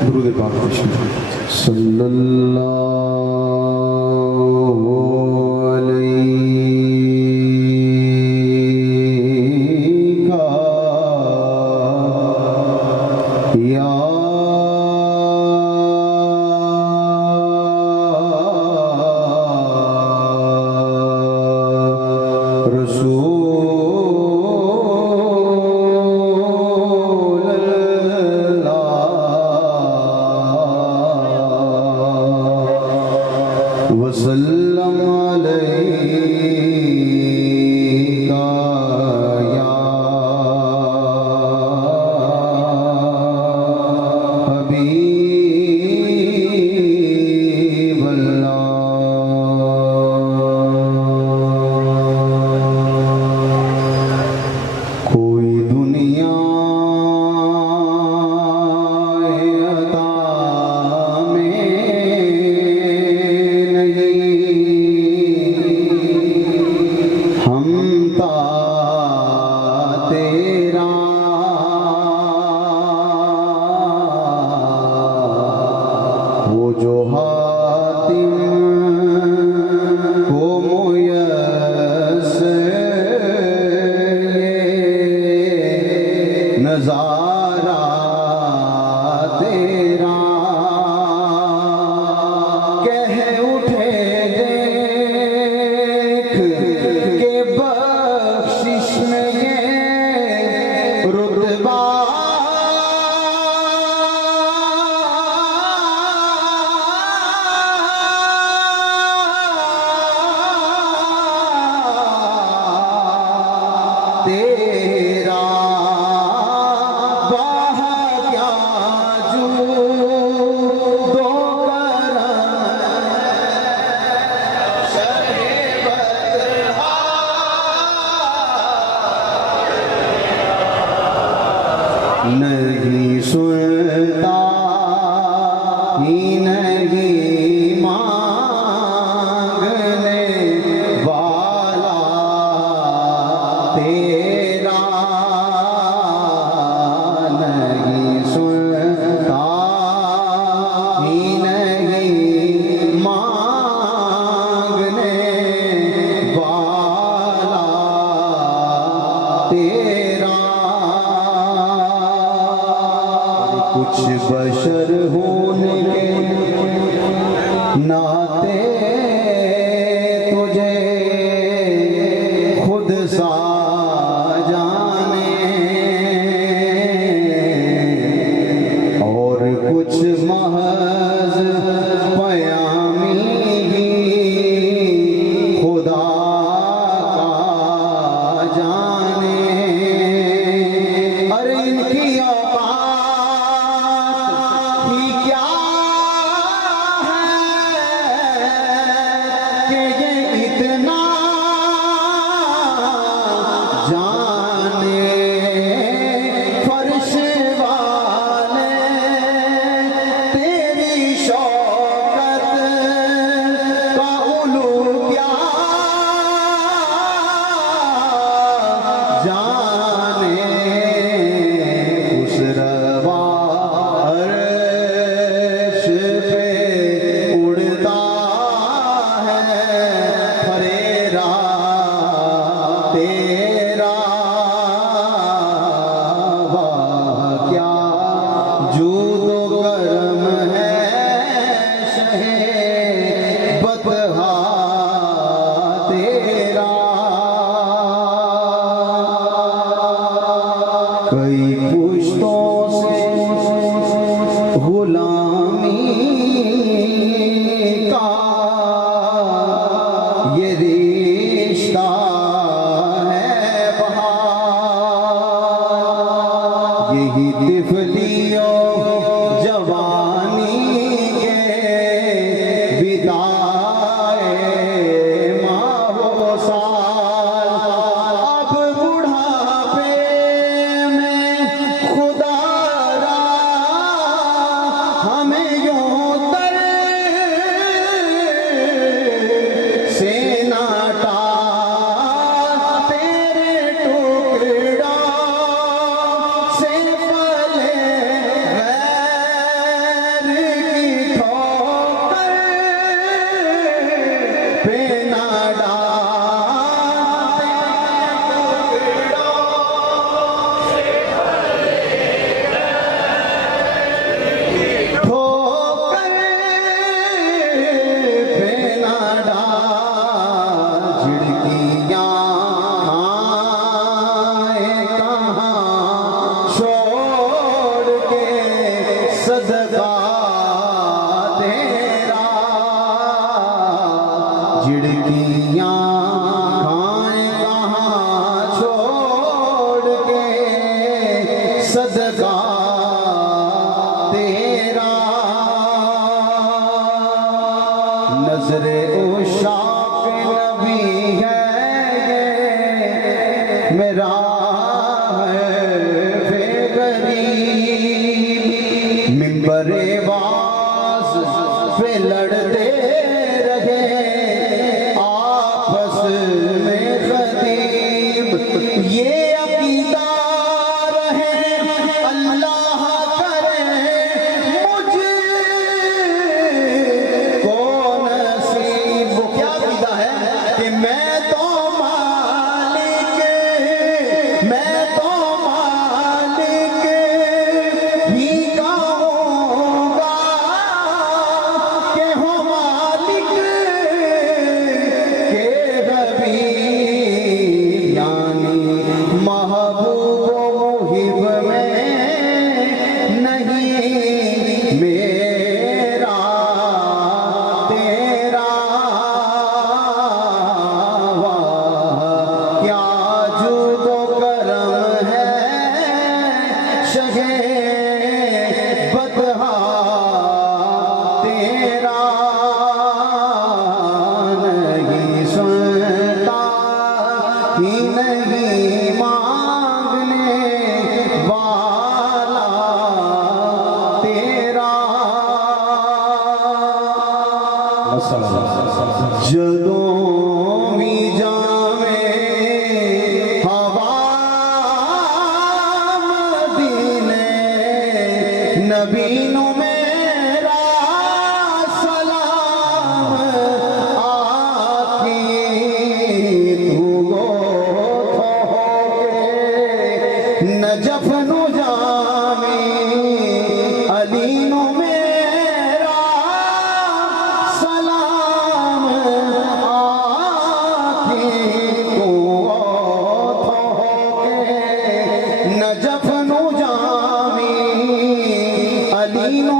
दुरूद पाक सल्लल्लाहु अलैका या वसल्लम अलैका या हबीबल्लाह। कोई दुनिया वो जो हातिम को मुयस्सर नज़ारा तेरा कह उठे देख के बख्शिश में ये रुतबा तेरा वाह क्या जू दो नहीं सुनता ही नहीं मांगने वाला तेरा नहीं सुनता ही नहीं मांगने वाला तेरा कुछ बशर होने के नाते तुझे खुद सा जाने और कुछ महज पयामी ही खुदा का जाने। अरे इनकी क्या है कि ये इतना जाने फर्श वाले तेरी शौकत का उलू क्या जाने। उस रवा तेरा वाह क्या जूदो करम है शहे बतहा तेरा। कई पुश्तों से गुलामी का ये रिश्ता यही तिफलियों जवानी के बिताए माहो साल अब बुढ़ापे में खुदा रा हमें यूं तर से नाटा तेरे टुकड़ा से पले सदका तेरा झिड़कियाँ खाए कहाँ छोड़ के सदका तेरा नजरे उशाक नबी है ये मेरा है बेगरीब मिंबरे बाज पे लड़ते रहे आपस में खतीब ये अकीदा रहे अल्लाह करे मुझे को नसीब क्या अकीदा है कि मैं तो मालिक ही कहूँगा कि हो मालिक के हबीब यानी महबूब मुहिब में नहीं मेरा तेरा वाह क्या जुदो करम है शहे बदहा तेरा नहीं सुनता ही नहीं मांगने वाला तेरा जदों भी जावे हवा मदीने नबी नु मेरा सलाम आखी तू गो थोके नजफ नु जावे अली नु मेरा सलाम आखी तू थोके नजफ नु जावे अली नु